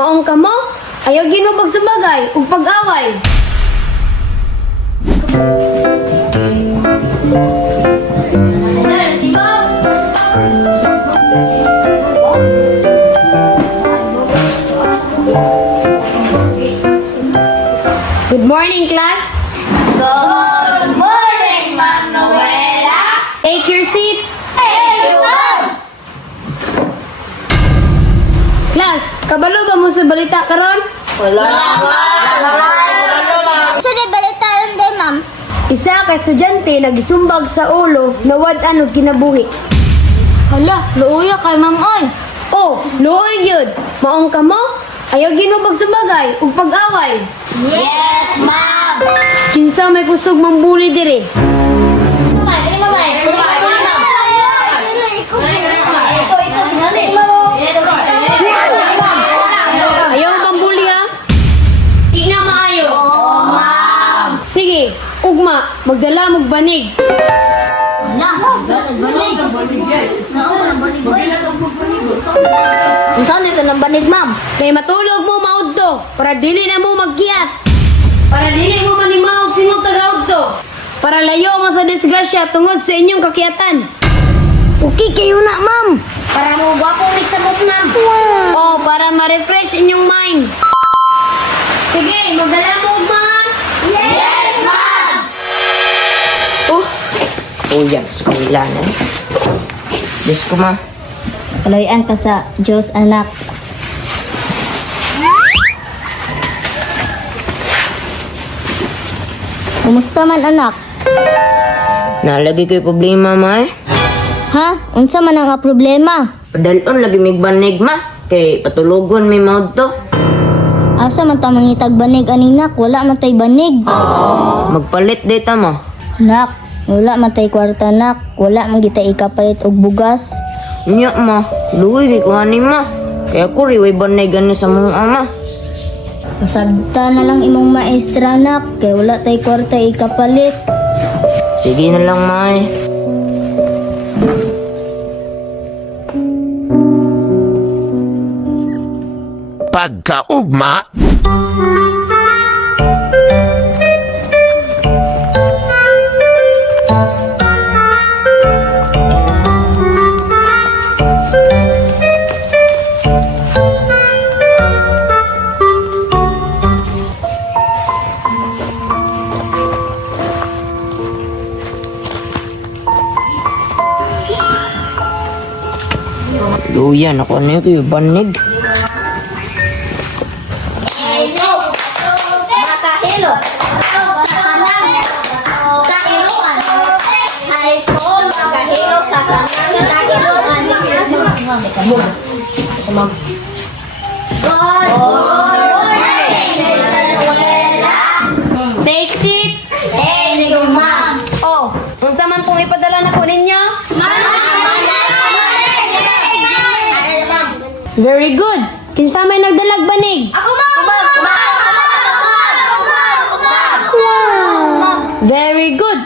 Maong ka mo? Ayaw ginubag sa bagay ug pag-away. Good morning, class. Good morning, Ma'am Noela. Take your seat. Hey, ma'am. Class, kabalo ba mo sa balita karon? Wala. Sa di balita ron din, ma'am. Isa ka estudyante nagisumbag sa ulo na wad-an og kinabuhi. Hala, luuya kay ma'am oy. Oh, luoy gyud. Maong ka mo? Ayaw ginubag sa bagay ug pag-away. Yes, ma'am. Kinsa may kusog mambuli dire? Mamay, mamay. Ayaw mambuli ha? Di na maayo. Oh, ma'am. Sige, ugma, magdala mog banig. Unsa nito ng banig, ma'am? Kay matulog mo maudto para dili na mo magkiyat. Para dili mo manimaog sino tagaudto. Para layo mo sa disgrasya tungod sa inyong kakiyatan. Okay kayo na, ma'am. Para mo gwapong nagsamot ma'am. Oh, para ma-refresh inyong mind. Sige, magdala mo ugma. Yes, ma'am. Oh, yan. Eskwela na. Diyos ko, ma. Kaloyan ka sa Diyos, anak. Kumusta man, anak? Nalagi ko'y problema, ma, eh. Ha? Unsa man ang problema? Padalon, lagi may banig, ma. Kay patulogon may maud to. Asa man ta mangitag banig aninak? Wala man tay banig. Magpalit data mo. Nak, wala man tay kwarta nak. Wala man kita ikapalit og bugas. Nya, ma. Luwi kay kuhanin, ma. Kaya ko riway banig gani sa mong ama. Pasagta na lang imong maestra nak. Kay wala tay kwarta ikapalit. Sige na lang, ma, eh. Pagkaugma, Luyan, ako na yung banig. Makahilo. Sa kanan. Sa iluan. Ay ko makahilo sa kanan. Sa iluan. Good morning, Noela. Take seat. Thank you, ma'am. Oh, unsa man pong ipadala na ko ninyo? Very good. Kinsa may nagdalag banig? Ako, ma'am! Very good.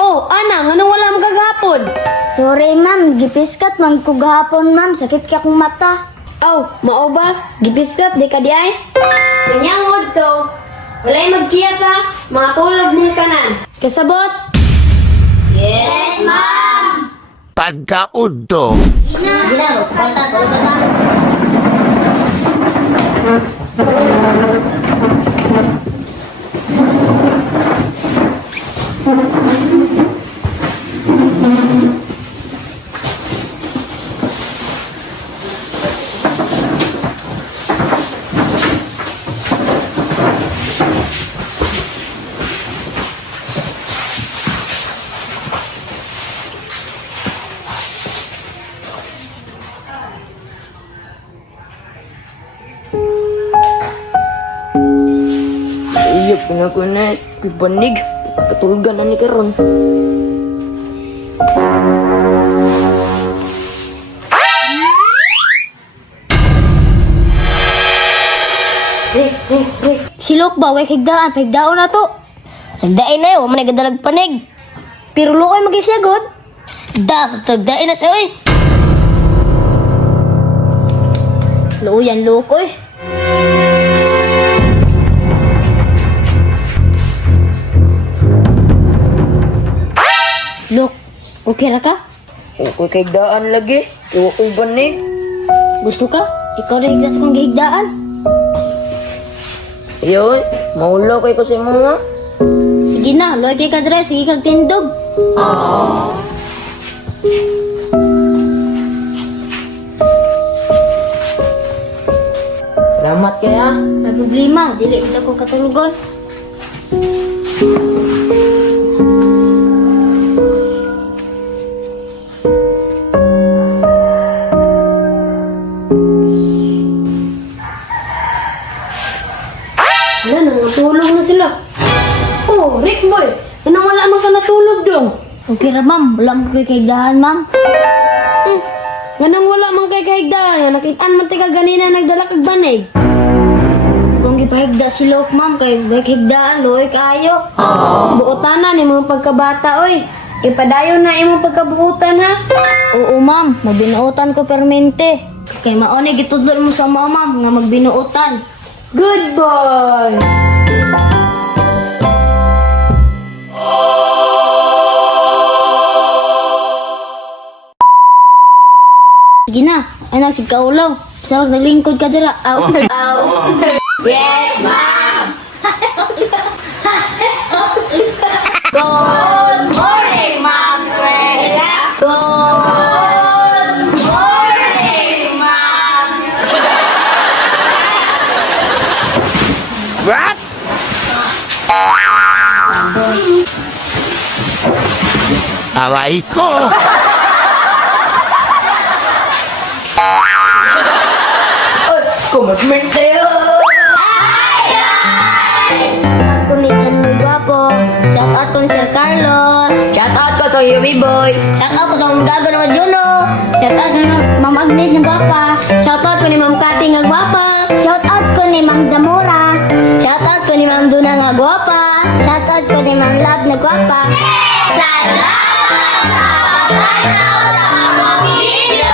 Oh, ana, ngano wala mo kagahapon? Sorry, ma'am. Gipiskat man ko gahapon, ma'am. Sakit ka kong mata. Oh, mao ba? Gipiskat di ka di ay? Kanyangod to. Walay magkiyat ha. Mga tulog mong kanan. Kasabot? Yes, ma'am! pagkaudto, Gina, kwanta, tulog ka na. Iya, ko na banig. Patulgan na ni karon. Silok ba, way higdaan, pahigdaon na to. Sagdain na yun, manay gadalag panig. Pero luoy mag-isagod. Da, sagdain na siya, oy. Luoyan, lukoy. Okay ra ka? Okay kay daan lagi. Kaya ko'y banig. Gusto ka? Ikaw rin higda sa kong gihigdaan. Yoy, maulaw kay ko sa mga. Sige na, loy kay ka dre, sige kag tindog. Salamat kaya. May problema, dili kita ko katulugon. Wala, nangatulog na sila. Oh, Rex boy, anong wala man ka natulog dong? Okay ra ma'am, wala mo kay kigdahan ma'am. Ganang wala man kay kahigdaan, nakitaan man tika ganina nagdala kag banig. Kung gipahigda si Lok ma'am, kay higdaan, loy kayo. Buotanan ni mga pagkabata, oy. Ipadayon na imong pagkabuutan ha. Oo ma'am, magbinuotan ko permente. Kay maone gitudlol mo sa mga ma'am nga magbinuotan. Good boy! Sige na, anak si Kaulaw. Sa naglingkod ka dira. Aw. Aw. Yes, ma'am! Good morning, ma'am Rela! Good morning, ma'am! What? Aray ko! Commitment tayo. Shout ko ni Jan Gwapo. Shout out ko ni Sir Carlos. Shout out ko sa Yumi Boy. Shout out ko sa mga gago naman Juno. Shout out ko ni Ma'am Agnes ng Gwapa. Shout out ko ni Ma'am Cathy nga gwapa. Shout out ko ni Ma'am Zamora. Shout out ko ni Ma'am Duna nga gwapa. Shout out ko ni Ma'am Love na gwapa. Salamat sa pagkanaw sa mga video!